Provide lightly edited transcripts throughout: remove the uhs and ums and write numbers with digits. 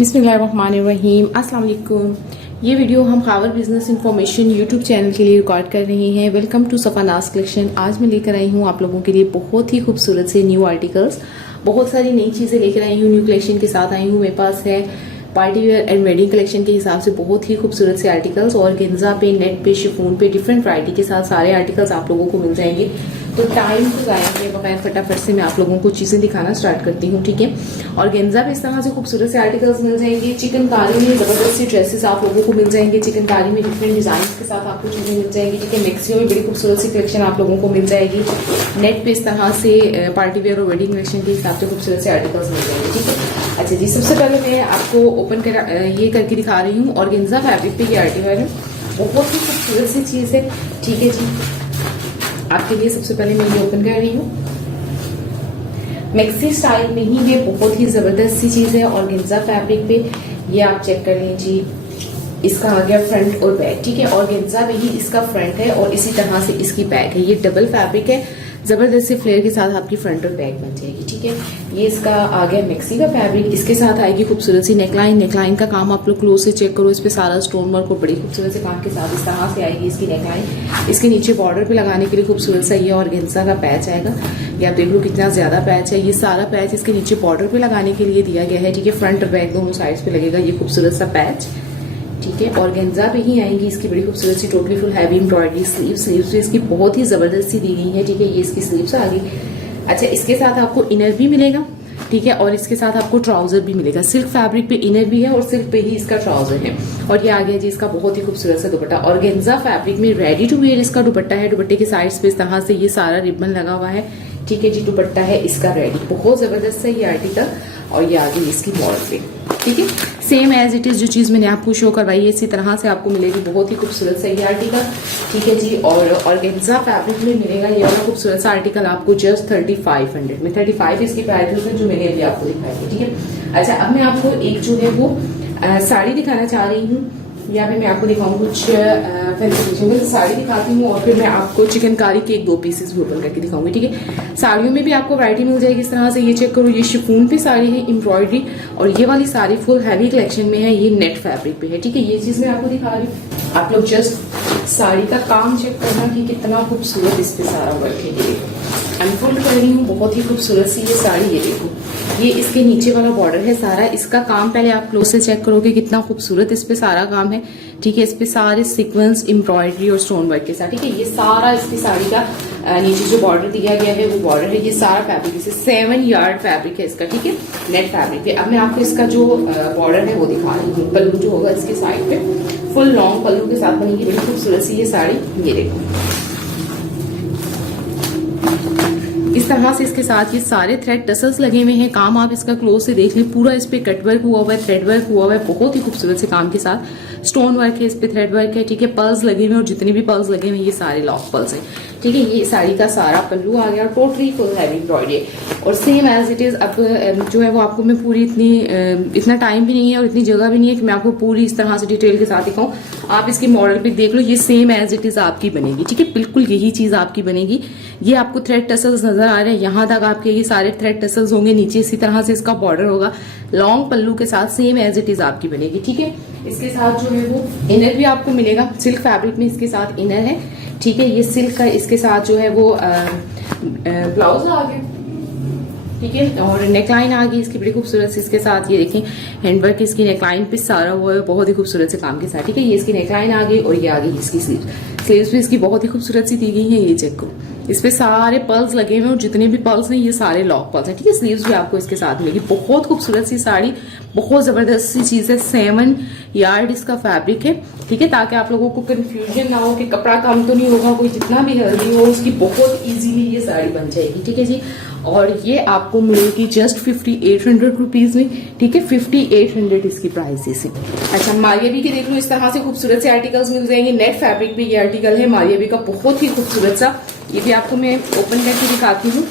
बिस्मिल्लाहिर्रहमानिर्रहीम। अस्सलाम वालेकुम। ये वीडियो हम Khawar business information YouTube channel के लिए रिकॉर्ड कर रहे हैं। वेलकम टू सफानास कलेक्शन। आज मैं लेकर आई हूँ आप लोगों के लिए बहुत ही खूबसूरत से न्यू आर्टिकल्स, बहुत सारी नई चीज़ें लेकर आई हूँ, न्यू कलेक्शन के साथ आई हूँ। मेरे पास है party wear and wedding collection के हिसाब से बहुत ही खूबसूरत से आर्टिकल्स, और गेंजा पे, नेट पे, शिफॉन पे डिफरेंट वैरायटी के साथ सारे आर्टिकल्स आप लोगों को मिल जाएंगे। तो टाइम को ज़ाया किए बगैर फटाफट से मैं आप लोगों को चीज़ें दिखाना स्टार्ट करती हूँ, ठीक है। और गेंजा पे इस तरह से खूबसूरत से आर्टिकल्स मिल जाएंगे। चिकनकारी में ज़बरदस्त सी ड्रेसेस आप लोगों को मिल जाएंगे। चिकनकारी में डिफरेंट डिजाइन के साथ आपको चीज़ें मिल जाएंगी, ठीक है। मैक्सियो में बड़ी खूबसूरत सी कलेक्शन आप लोगों को मिल जाएगी। नेट पे इस तरह से पार्टी वेयर और वेडिंग कलेक्शन के हिसाब से खूबसूरत से आर्टिकल्स मिल जाएंगे, ठीक है। अच्छा जी, सबसे पहले मैं आपको ओपन कर ये करके दिखा रही हूँ। और गेंजा फैब्रिक पे ये आर्टिकल है, बहुत ही खूबसूरत सी चीज़ है, ठीक है जी। आपके लिए सबसे पहले मैं ये ओपन कर रही हूँ। मैक्सी स्टाइल में ही ये बहुत ही जबरदस्त सी चीज है। और गेंजा फैब्रिक पे ये आप चेक कर लें जी, इसका आ गया फ्रंट और बैक, ठीक है। और गेंजा में ही इसका फ्रंट है और इसी तरह से इसकी बैक है। ये डबल फैब्रिक है, जबरदस्त से फ्लेयर के साथ आपकी फ्रंट और बैक बन जाएगी, ठीक है। ये इसका आ गया मैक्सी का फैब्रिक। इसके साथ आएगी खूबसूरत सी नेकलाइन। नेकलाइन का काम आप लोग क्लोज से चेक करो, इस पे सारा स्टोन वर्क और बड़ी खूबसूरत से काम के साथ इस तरह से आएगी इसकी नेकलाइन। इसके नीचे बॉर्डर पे लगाने के लिए खूबसूरत सा ये और गेंजा का पैच आएगा। ये आप देख लो कितना ज्यादा पैच है। ये सारा पैच इसके नीचे बॉर्डर पे लगाने के लिए दिया गया है, ठीक है। फ्रंट और बैक दोनों साइड पे लगेगा ये खूबसूरत सा पैच, ठीक है। और गेंजा पे ही आएंगी इसकी बड़ी खूबसूरत सी totally full heavy embroidery sleeves भी इसकी बहुत ही जबरदस्त सी दी गई है, ठीक है। ये इसकी स्लीव्स आ गई। अच्छा, इसके साथ आपको इनर भी मिलेगा, ठीक है। और इसके साथ आपको ट्राउजर भी मिलेगा। सिल्क फैब्रिक पे इनर भी है और सिल्क पे ही इसका ट्राउजर है। और ये आ गया जी इसका बहुत ही खूबसूरत सा दुपट्टा। और गेंजा फैब्रिक में रेडी टू वेयर इसका दुपट्टा है। दुपट्टे के साइड्स पे इस तरह से ये सारा रिबन लगा हुआ है, ठीक है जी। दुपट्टा है इसका रेडी, बहुत जबरदस्त है ये आर्टिकल। और ये आ गई इसकी बॉर्डर पे, ठीक है। सेम एज इट इज जो चीज मैंने आपको शो करवाई है इसी तरह से आपको मिलेगी। बहुत ही खूबसूरत सा ये आर्टिकल, ठीक है जी। और गेंजा फैब्रिक में मिलेगा ये वाला खूबसूरत सा आर्टिकल आपको जस्ट 3500 में। 35 इसकी प्राइस है जो मैंने अभी आपको दिखाई है, ठीक है। अच्छा, अब मैं आपको एक जो है वो साड़ी दिखाना चाह रही हूँ। या फिर मैं आपको दिखाऊँ कुछ फैंसी साड़ी दिखाती हूँ और फिर मैं आपको चिकनकारी के 1-2 पीसेस भी ओपन करके दिखाऊंगी, ठीक है। साड़ियों में भी आपको वैरायटी मिल जाएगी इस तरह से। ये चेक करो, ये शिफॉन पे साड़ी है एम्ब्रॉयडरी, और ये वाली साड़ी फुल हैवी कलेक्शन में है, ये नेट फैब्रिक पे है, ठीक है। ये चीज मैं आपको दिखा रही हूँ। आप लोग जस्ट साड़ी का काम चेक करना कि कितना खूबसूरत इस पे सारा वर्क है। ये अनफोल्ड कर रही हूँ, बहुत ही खूबसूरत सी ये साड़ी। ये देखो, ये इसके नीचे वाला बॉर्डर है सारा। इसका काम पहले आप क्लोज से चेक करोगे कितना खूबसूरत इस पे सारा काम है, ठीक है। इस पे सारे सीक्वेंस एम्ब्रॉयडरी और स्टोन वर्क के साथ, ठीक है। ये सारा इसकी साड़ी का नीचे जो बॉर्डर दिया गया है वो बॉर्डर है। ये सारा फैब्रिक इसे 7 यार्ड फैब्रिक है इसका, ठीक है, नेट फैब्रिक है। अब मैं आपको इसका जो बॉर्डर है वो दिखा रही हूँ। पल्लू जो होगा इसके साइड पे फुल लॉन्ग पल्लू के साथ बनेगी बड़ी खूबसूरत सी ये साड़ी। ये देखो इस तरह से इसके साथ ये सारे थ्रेड टसल्स लगे हुए हैं। काम आप इसका क्लोज से देख लें, पूरा इस पे कट वर्क हुआ हुआ है, थ्रेड वर्क हुआ हुआ है, बहुत ही खूबसूरत से काम के साथ। स्टोन वर्क है, इस पे थ्रेड वर्क है, ठीक है। पर्ल्स लगे हुए हैं और जितने भी पर्ल्स लगे हुए हैं ये सारे लॉक पर्ल्स हैं, ठीक है। ये साड़ी का सारा पल्लू आ गया, टोटली फुल हैवी एम्ब्रॉयडरी। और सेम एज इट इज अब जो है वो आपको मैं पूरी इतना टाइम भी नहीं है और इतनी जगह भी नहीं है कि मैं आपको पूरी इस तरह से डिटेल के साथ दिखाऊं। आप इसकी मॉडल पिक देख लो, ये सेम एज इट इज आपकी बनेगी, ठीक है। बिल्कुल यही चीज आपकी बनेगी। ये आपको थ्रेड टसल्स नजर आ रहे हैं, यहाँ तक आपके ये सारे थ्रेड टसल्स होंगे। नीचे इसी तरह से इसका बॉर्डर होगा लॉन्ग पल्लू के साथ, सेम एज इट इज आपकी बनेगी, ठीक है। इसके साथ जो है वो इनर भी आपको मिलेगा। सिल्क फैब्रिक में इसके साथ इनर है, ठीक है। ये सिल्क का इसके साथ जो है वो ब्लाउज आ गया, ठीक है। और नेकलाइन आ गई इसकी बड़ी खूबसूरत सी। इसके साथ ये देखें हैंडवर्क इसकी नेकलाइन पे सारा हुआ है बहुत ही खूबसूरत से काम के साथ, ठीक है। ये इसकी नेकलाइन आ गई और ये आ गई इसकी स्लीव्स भी इसकी बहुत ही खूबसूरत सी दी गई है। ये चेक करो, इस पे सारे पर्ल्स लगे हुए हैं और जितने भी पर्ल्स हैं ये सारे लॉक पर्ल्स हैं, ठीक है। स्लीव्स भी आपको इसके साथ मिलेगी। बहुत खूबसूरत सी साड़ी, बहुत जबरदस्त सी चीज है। 7 यार्ड इसका फैब्रिक है, ठीक है, ताकि आप लोगों को कंफ्यूजन ना हो कि कपड़ा कम तो नहीं होगा, कोई जितना भी हेल्दी हो उसकी बहुत इजीली ये साड़ी बन जाएगी, ठीक है जी। और ये आपको मिलेगी जस्ट 5800 रुपीज में, ठीक है। 5800 इसकी प्राइस है। अच्छा, मारियाबी के देख लो, इस तरह से खूबसूरत से आर्टिकल्स मिल जाएंगे। नेट फैब्रिक पे ये आर्टिकल है मारियाबी का, बहुत ही खूबसूरत सा। ये भी आपको मैं ओपन करके दिखाती हूँ।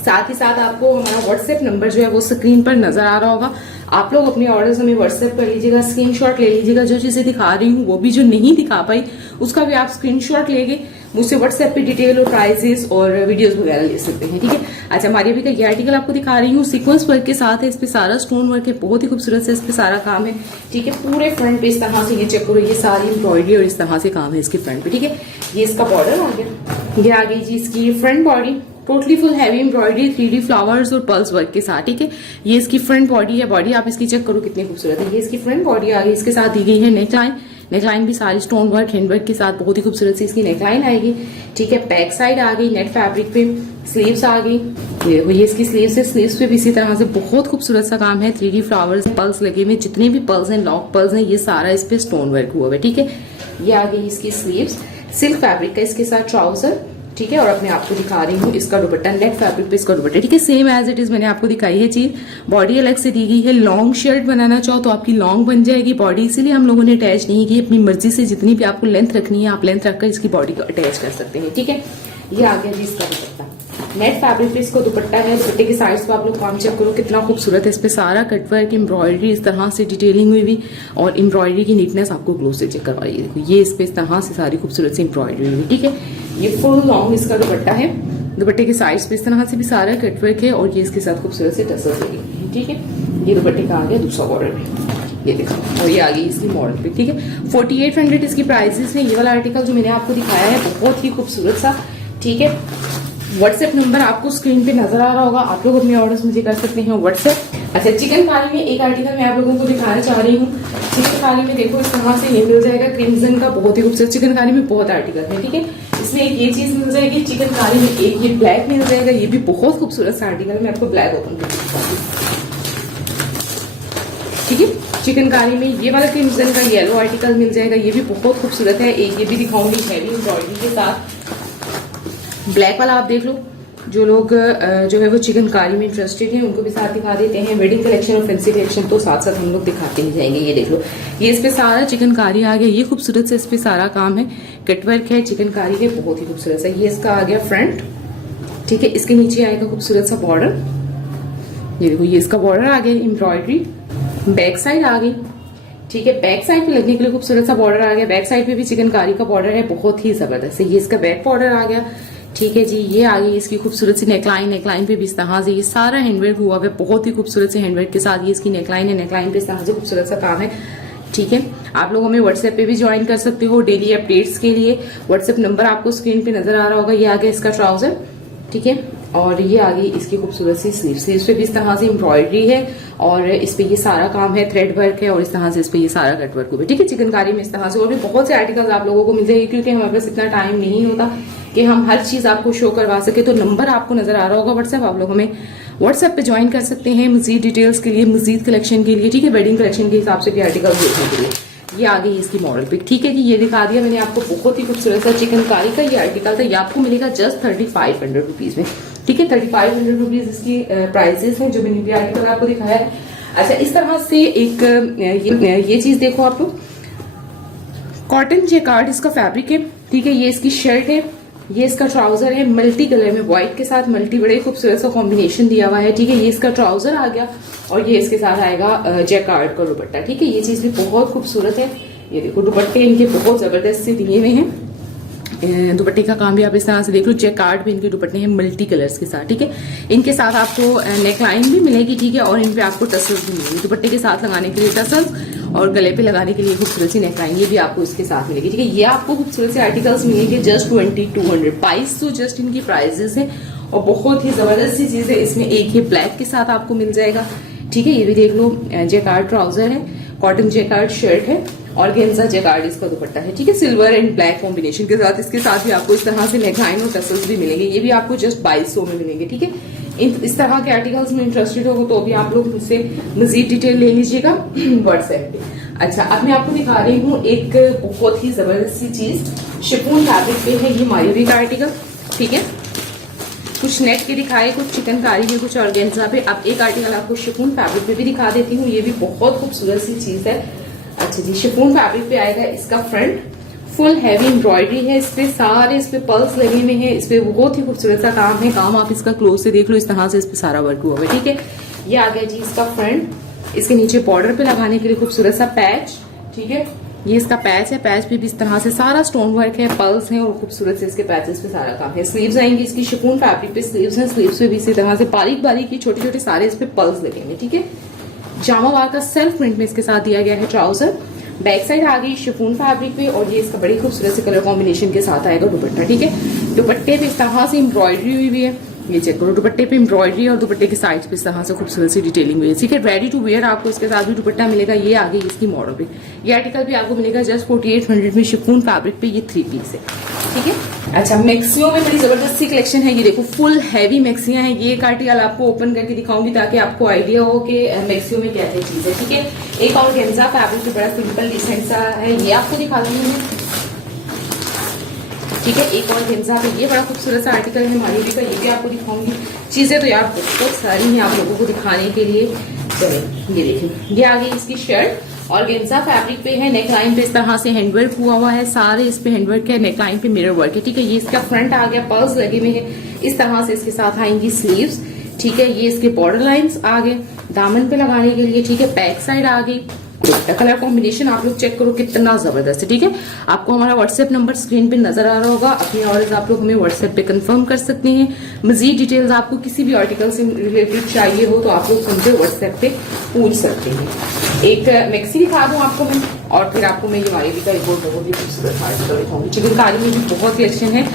साथ ही साथ आपको हमारा व्हाट्सएप नंबर जो है वो स्क्रीन पर नजर आ रहा होगा। आप लोग अपने ऑर्डर्स हमें व्हाट्सएप कर लीजिएगा, स्क्रीनशॉट ले लीजिएगा। जो चीजें दिखा रही हूँ वो भी जो नहीं दिखा पाई उसका भी आप स्क्रीनशॉट लेके मुझसे व्हाट्सएप पे डिटेल और प्राइसेस और वीडियोस वगैरह ले सकते हैं, ठीक है। अच्छा, हमारी अभी का ये आर्टिकल आपको दिखा रही हूँ, सीक्वेंस वर्क के साथ है, इस पे सारा स्टोन वर्क है, बहुत ही खूबसूरत से इस पे सारा काम है, ठीक है। पूरे फ्रंट पे इस तरह से ये चेक करो, ये सारी एम्ब्रॉयडरी और इस तरह से काम है इसके फ्रंट पे, ठीक है। ये इसका बॉर्डर आ गया, ये आ गई जी इसकी front body, totally full heavy embroidery 3D flowers और पर्ल्स वर्क के साथ, ठीक है। ये इसकी फ्रंट बॉडी है, बॉडी आप इसकी चेक करो कितनी खूबसूरत है। ये इसकी फ्रंट बॉडी आ गई, इसके साथ दी गई है नेकलाइन, नेकलाइन भी सारी स्टोन वर्क हैंड वर्क के साथ बहुत ही खूबसूरत सी इसकी नेकलाइन आएगी, ठीक है। बैक साइड आ गई नेट फैब्रिक पे, स्लीव्स आ गई, ये इसकी स्लीव्स है, स्लीव्स पे भी इसी तरह से बहुत खूबसूरत सा काम है, 3D फ्लावर्स पर्ल्स लगे हुए, जितने भी पर्ल्स हैं लॉक पर्ल्स हैं, ये सारा इस पे स्टोन वर्क हुआ है, ठीक है। ये आ गई इसकी स्लीव्स, सिल्क फैब्रिक का इसके साथ ट्राउजर, ठीक है। और अपने आपको दिखा रही हूँ इसका दुपट्टा, नेट फैब्रिक पे इसका दुपट्टा, ठीक है। सेम एज इट इज मैंने आपको दिखाई है चीज, बॉडी अलग से दी गई है। लॉन्ग शर्ट बनाना चाहो तो आपकी लॉन्ग बन जाएगी बॉडी, इसीलिए हम लोगों ने अटैच नहीं की, अपनी मर्जी से जितनी भी आपको लेंथ रखनी है आप लेंथ रखकर इसकी बॉडी को अटैच कर सकते हैं, ठीक है। ये आ गया जी इसका दुपट्टा, नेट फैब्रिक पे इसको दुपट्टा है। दुपट्टे की साइड्स पे आप लोग काम चेक करो कितना खूबसूरत है, इस पे सारा कटवर्क एम्ब्रॉयडरी इस तरह से डिटेलिंग हुई हुई और एम्ब्रॉयडरी की नीटनेस आपको क्लोज से चेक करवाइए। देखो ये इस पे इस तरह से सारी खूबसूरत सी एम्ब्रॉयडरी हुई, ठीक है। ये फुल लॉन्ग इसका दुपट्टा है, दुपट्टे के साइड्स पे इस तरह से भी सारा कटवर्क है और ये इसके साथ खूबसूरत से टसल्स लगे हैं, ठीक है। ये दुपट्टे का आ गया दूसरा बॉर्डर भी, ये देखो, और ये आ गई इसकी मॉडल पे, ठीक है। 4800 इसकी प्राइसेस है। ये वाला आर्टिकल जो मैंने आपको दिखाया है बहुत ही खूबसूरत सा, ठीक है। व्हाट्सएप नंबर आपको स्क्रीन पे नजर आ रहा होगा, आप लोग अपने ऑर्डर्स मुझे कर सकते हैं व्हाट्सएप। अच्छा, चिकनकारी में एक आर्टिकल मैं आप लोगों को दिखाना चाह रही हूँ। चिकनकारी में देखो इस तरह से ये मिल जाएगा क्रिम्सन का, बहुत ही खूबसूरत। चिकनकारी में बहुत आर्टिकल है, ठीक है। इसमें एक ये चीज मिल जाएगी चिकनकारी में, एक ये ब्लैक मिल जाएगा, ये भी बहुत खूबसूरत सा आर्टिकल, मैं आपको ब्लैक ओपन कर दिखाती हूँ, ठीक है। चिकनकारी में ये वाला क्रिम्सन का येलो आर्टिकल मिल जाएगा, ये भी बहुत खूबसूरत है। एक ये भी दिखाऊंगी हैवी एम्ब्रॉयडरी के साथ, ब्लैक वाला आप देख लो। जो लोग जो है वो चिकनकारी में इंटरेस्टेड हैं उनको भी साथ दिखा देते हैं। वेडिंग कलेक्शन और फैंसी कलेक्शन तो साथ साथ हम लोग दिखाते ही जाएंगे। ये देख लो, ये इस पे सारा चिकनकारी आ गया, ये खूबसूरत से इस पे सारा काम है, कटवर्क है, चिकनकारी है, बहुत ही खूबसूरत सा। ये इसका आ गया फ्रंट, ठीक है। इसके नीचे आएगा खूबसूरत सा बॉर्डर, ये देखो, ये इसका बॉर्डर आ गया एम्ब्रॉयडरी। बैक साइड आ गई, ठीक है। बैक साइड पे लगने के लिए खूबसूरत सा बॉर्डर आ गया, बैक साइड पे भी चिकनकारी का बॉर्डर है, बहुत ही जबरदस्त है। ये इसका बैक बॉर्डर आ गया, ठीक है जी। ये आ गई इसकी खूबसूरत सी नेकलाइन, नेकलाइन पे भी इस तरह से ये सारा हैंडवर्क हुआ है, बहुत ही खूबसूरत से हैंडवर्क के साथ। ये इसकी नेकलाइन है, नेकलाइन पे इस तरह से खूबसूरत सा काम है, ठीक है। आप लोग हमें व्हाट्सएप पे भी ज्वाइन कर सकते हो डेली अपडेट्स के लिए। व्हाट्सएप नंबर आपको स्क्रीन पे नजर आ रहा होगा। ये आ गया इसका ट्राउजर, ठीक है। और ये आ गई इसकी खूबसूरत सी स्लीव, स्लीव पे भी इस तरह से एम्ब्रॉयडरी है और इस पे ये सारा काम है, थ्रेड वर्क है और इस तरह से इस पे ये सारा कट वर्क हुआ है, ठीक है। चिकनकारी में इस तरह से और भी बहुत से आर्टिकल्स आप लोगों को मिल जाएंगे, क्योंकि हमारे पास इतना टाइम नहीं होता कि हम हर चीज आपको शो करवा सके। तो नंबर आपको नजर आ रहा होगा व्हाट्सएप, आप लोग हमें व्हाट्सएप पे ज्वाइन कर सकते हैं मजीद डिटेल्स के लिए, मजीद कलेक्शन के लिए, ठीक है। वेडिंग कलेक्शन के हिसाब से भी आर्टिकल देखने के लिए। ये आ गई इसकी मॉडल पिक, ठीक है जी। ये दिखा दिया मैंने आपको, बहुत ही खूबसूरत सा चिकनकारी का ये आर्टिकल था। ये आपको मिलेगा जस्ट 3500 रुपीज में, ठीक है। 3500 रुपीज इसकी प्राइसेस हैं जो मैंने भी आर्टिकल आपको दिखाया है। अच्छा, इस तरह से एक ये चीज देखो आप लोग, कॉटन जेकार्ड इसका फैब्रिक है, ठीक है। ये इसकी शर्ट है, ये इसका ट्राउजर है, मल्टी कलर में व्हाइट के साथ मल्टी, बड़े खूबसूरत सा कॉम्बिनेशन दिया हुआ है, ठीक है। ये इसका ट्राउजर आ गया और ये इसके साथ आएगा जैकार्ड का दुपट्टा, ठीक है। ये चीज भी बहुत खूबसूरत है। ये देखो दुपट्टे इनके बहुत जबरदस्त से दिए हुए हैं, दुपट्टे का काम भी आप इस तरह से देख लो। जैकार्ड भी इनके दुपट्टे हैं मल्टी कलर्स के साथ, ठीक है। इनके साथ आपको नेकलाइन भी मिलेगी, ठीक है। और इन पे आपको टसल्स भी मिलेगी, दुपट्टे के साथ लगाने के लिए टसल्स और गले पे लगाने के लिए खूबसूरत सी नेकलाइन, ये भी आपको इसके साथ मिलेगी, ठीक है। ये आपको खूबसूरत से आर्टिकल्स मिलेंगे जस्ट 2200 प्राइस, तो जस्ट इनकी प्राइजेस है और बहुत ही जबरदस्त सी चीज है। इसमें एक ही ब्लैक के साथ आपको मिल जाएगा, ठीक है। ये भी देख लो, जैकार्ड ट्राउजर है, कॉटन जैकार्ड शर्ट है और गेंजा जैकार्ड इसका दुपट्टा है, ठीक है। सिल्वर एंड ब्लैक कॉम्बिनेशन के साथ इसके साथ भी आपको इस तरह से नेकलाइन और टसल्स भी मिलेंगे। ये भी आपको जस्ट 2200 में मिलेंगे, ठीक है। इस तरह के आर्टिकल्स में इंटरेस्टेड हो तो अभी आप लोग मुझसे मजीद डिटेल ले लीजिएगा व्हाट्सएप पे। अच्छा, अब मैं आपको दिखा रही हूँ एक बहुत ही जबरदस्त सी चीज, शिफॉन फैब्रिक पे है ये मायूरी का आर्टिकल, ठीक है। कुछ नेट के दिखाए, कुछ चिकनकारी में, कुछ ऑर्गेन्जा पे। अब एक आर्टिकल आपको शिफॉन फैब्रिक पे भी दिखा देती हूँ, ये भी बहुत खूबसूरत सी चीज है। अच्छा जी, शिफॉन फैब्रिक पे आएगा इसका फ्रंट, फुल हैवी एम्ब्रॉयडरी है, इस पे सारे इस पे पर्ल्स लगे हुए हैं, इस पे बहुत ही खूबसूरत सा काम है। काम आप इसका क्लोज से देख लो, इस तरह से इस पे सारा वर्क हुआ है, ठीक है। ये आ गया जी इसका फ्रंट, इसके नीचे बॉर्डर पे लगाने के लिए खूबसूरत सा पैच, ठीक है। ये इसका पैच है, पैच पे भी इस तरह से सारा स्टोन वर्क है, पर्ल्स हैं और खूबसूरत से इसके पैचेस पे सारा काम है। स्लीव्स आएंगी इसकी शिफॉन फैब्रिक पे स्लीव्स हैं, स्लीव्स पे भी इसी तरह से बारीक बारीक की छोटे छोटे सारे इस पे पर्ल्स लगेंगे। ठीक है, जामा वार का सेल्फ प्रिंट में इसके साथ दिया गया है ट्राउजर। बैक साइड आ गई शिफॉन फैब्रिक पे और ये इसका बड़ी खूबसूरत से कलर कॉम्बिनेशन के साथ आएगा दुपट्टा। ठीक है, दुपट्टे पे इस तरह से एम्ब्रॉयडरी हुई हुई है, ये चेक करो, दुपट्टे पे एम्ब्रॉयडरी और दुपट्टे के साइड पे इस तरह से खूबसूरत सी डिटेलिंग हुई है। ठीक है, रेडी टू वेयर आपको इसके साथ भी दुपट्टा मिलेगा। ये आ गई इसकी मॉडल पे, ये आर्टिकल भी आपको मिलेगा जस्ट 4800 में शिफॉन फैब्रिक पे, ये 3 पीस है। ठीक है, अच्छा मैक्सियों में बड़ी जबरदस्त सी कलेक्शन है। ये देखो फुल हैवी मैक्सियां हैं। ये एक आर्टिकल आपको ओपन करके दिखाऊंगी ताकि आपको आइडिया हो कि मैक्सियों में क्या क्या चीज है। ठीक है, एक ऑर्गेन्जा फैब्रिक पे बड़ा सिंपल डिसेंट सा है, ये आपको दिखा दूंगी मैं। ठीक है, एक और गेंजा पे ये बड़ा खूबसूरत सा आर्टिकल है मारीबी का, ये भी आपको दिखाऊंगी। चीजें तो यार बहुत सारी हैं आप लोगों को दिखाने के लिए। चलिए ये देखिए, ये आ गई इसकी शर्ट और गेंजा फैब्रिक पे है, नेकलाइन पे इस तरह से हैंडवर्क हुआ हुआ है, सारे इस पे हैंडवर्क है, नेकलाइन पे मिरर वर्क है। ठीक है, ये इसका फ्रंट आ गया, पर्ल्स लगे हुए हैं इस तरह से, इसके साथ आएंगी स्लीव्स। ठीक है, ये इसके बॉर्डर लाइंस आ गए दामन पे लगाने के लिए। ठीक है, बैक साइड आ गई, कलर कॉम्बिनेशन आप लोग चेक करो कितना जबरदस्त है। ठीक है, आपको हमारा व्हाट्सएप नंबर स्क्रीन पे नजर आ रहा होगा, अपनी ऑर्डर आप लोग हमें व्हाट्सएप पे कंफर्म कर सकते हैं। मजीद डिटेल्स आपको किसी भी आर्टिकल से रिलेटेड चाहिए हो तो आप लोग हमसे व्हाट्सएप पे पूछ सकते हैं। एक मैक्सी दिखा दूं आपको मैं, और फिर आपको मैं ये मारीबी का एक और बहुत ही खूबसूरत आर्टिकल दिखाऊंगी। चिकनकारी में भी बहुत कलेक्शन है।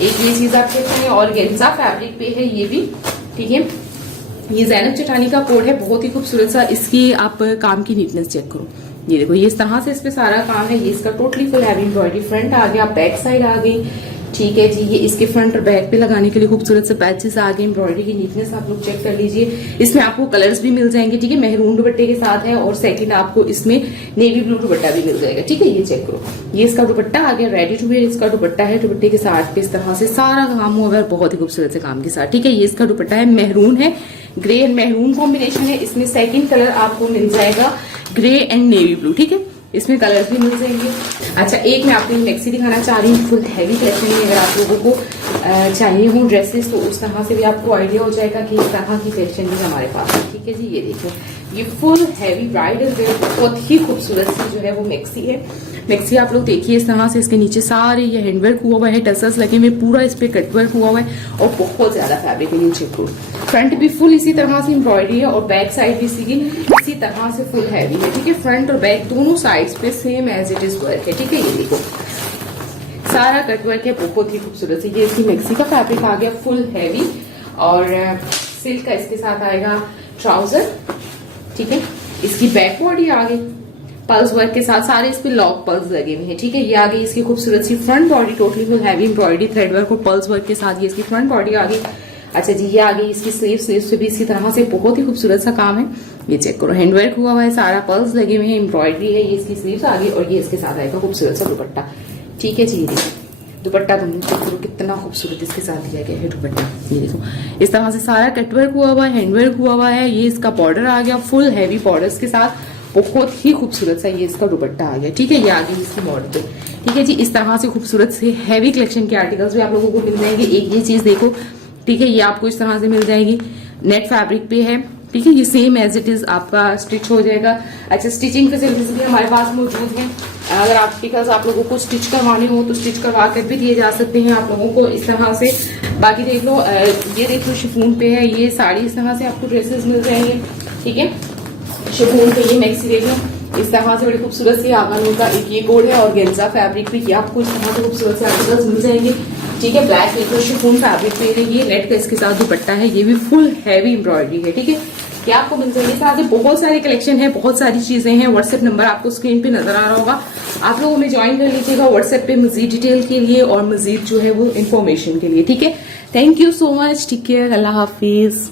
एक ये चीज आप चेक करें, ऑर्गेन्जा फैब्रिक पे है ये भी। ठीक है, ये ज़ैनब चटानी का कोड है, बहुत ही खूबसूरत सा। इसकी आप काम की नीटनेस चेक करो, ये देखो ये इस तरह से इस पे सारा काम है। ये इसका totally full heavy embroidery, front आ गया, बैक साइड आ गई। ठीक है जी, ये इसके फ्रंट और बैक पे लगाने के लिए खूबसूरत से पैचेस आ गए। एम्ब्रॉयडरी की नीटनेस आप लोग चेक कर लीजिए। इसमें आपको कलर्स भी मिल जाएंगे। ठीक है, मेहरून दुपट्टे के साथ है और सेकंड आपको इसमें नेवी ब्लू दुपट्टा भी मिल जाएगा। ठीक है, ये चेक करो, ये इसका दुपट्टा आ गया, रेडी टू वेयर इसका दुपट्टा है। दुपट्टे के साथ पे इस तरह से सारा काम हुआ है, बहुत ही खूबसूरत से काम के साथ। ठीक है, ये इसका दुपट्टा है, मेहरून है, ग्रे एंड मेहरून कॉम्बिनेशन है। इसमें सेकंड कलर आपको मिल जाएगा ग्रे एंड नेवी ब्लू। ठीक है, इसमें कलर्स भी मिल जाएंगे। अच्छा, एक मैं आपको मैक्सी दिखाना चाह रही हूँ, फुल हैवी कलेक्शन है। अगर आप लोगों को चाहिए हो ड्रेसेस तो उस तरह से भी आपको आइडिया हो जाएगा कि इस तरह की कलेक्शन भी हमारे पास है। ठीक है जी, ये देखिए, ये फुल हैवी ब्राइडल वेयर बहुत ही खूबसूरत सी जो है वो मैक्सी है। मैक्सी आप लोग देखिए इस तरह से, इसके नीचे सारे ये हैंडवर्क हुआ हुआ है, टसल्स लगे हुए, पूरा इस पे कटवर्क हुआ हुआ है और बहुत ज्यादा फैब्रिक है नीचे को। फ्रंट भी फुल इसी तरह से एम्ब्रॉयडरी है और बैक साइड भी इसी तरह से फुल हैवी है। ठीक है, फ्रंट और बैक दोनों साइड्स पे same as it is work है। ठीक है, ये देखो सारा कटवर्क है, बहुत ही खूबसूरत है। ये इसकी मैक्सी का फैब्रिक आ गया फुल हैवी और सिल्क का इसके साथ आएगा ट्राउजर। ठीक है, इसकी बैक बॉडी आ गई पल्स वर्क के साथ, सारे इस पे लॉक पल्स लगे हुए हैं। ठीक है, ये आ गई इसकी खूबसूरत सी front body, totally full heavy embroidery thread work और पल्स वर्क के साथ ये इसकी फ्रंट बॉडी आ गई। अच्छा जी, ये आ गई इसकी स्लीव्स पे भी इसी तरह से बहुत ही खूबसूरत सा काम है। ये चेक करो, हैंडवर्क हुआ हुआ है, सारा पल्स लगे हुए हैं, एम्ब्रॉयडरी है। ये इसकी स्लीव्स आ गई और ये इसके साथ आएगा खूबसूरत सा दुपट्टा। ठीक है जी, ये देखो दुपट्टा तुम चेक करो कितना खूबसूरत इसके साथ दिया गया है दुपट्टा। ये देखो इस तरह से सारा कटवर्क हुआ हुआ है, हैंडवर्क हुआ हुआ है। ये इसका बॉर्डर आ गया फुल हैवी बॉर्डर्स के साथ, बहुत ही खूबसूरत सा ये इसका दुपट्टा आ गया। ठीक है, ये आ गई इसकी मॉडल पे। ठीक है जी, इस तरह से खूबसूरत से हैवी कलेक्शन के आर्टिकल्स भी आप लोगों को मिल जाएंगे। एक ये चीज देखो, ठीक है, ये आपको इस तरह से मिल जाएगी, नेट फैब्रिक पे है। ठीक है, ये सेम एज इट इज आपका स्टिच हो जाएगा। अच्छा, स्टिचिंग फैसिलिटीज भी हमारे पास मौजूद है। अगर आर्टिकल्स आप लोगों को स्टिच करवाने हो तो स्टिच करवा कर भी दिए जा सकते हैं आप लोगों को इस तरह से। बाकी देख लो, ये देख लो शिफॉन पे है, ये साड़ी इस तरह से आपको ड्रेसेस मिल जाएंगे। ठीक है, शिफॉन पे ये मैक्सी देख लो इस तरह से बड़ी खूबसूरत सी आगानों का एक ये कोड है और गेंजा फैब्रिक पे ये आपको इस तरह से खूबसूरत से आर्टिकल्स मिल जाएंगे। ठीक है, ब्लैक देखो शिफॉन फैब्रिक पे है, ये रेड का इसके साथ दुपट्टा है, ये भी फुल हैवी एम्ब्रॉयडरी है। ठीक है, क्या आपको मिल जाएगी। साथ ही बहुत सारी कलेक्शन है, बहुत सारी चीजें हैं। व्हाट्सएप नंबर आपको स्क्रीन पे नजर आ रहा होगा, आप लोग हमें ज्वाइन कर लीजिएगा व्हाट्सएप पे मजीद डिटेल के लिए और मजीद जो है वो इन्फॉर्मेशन के लिए। ठीक है, thank you so much, take care, अल्लाह हाफिज।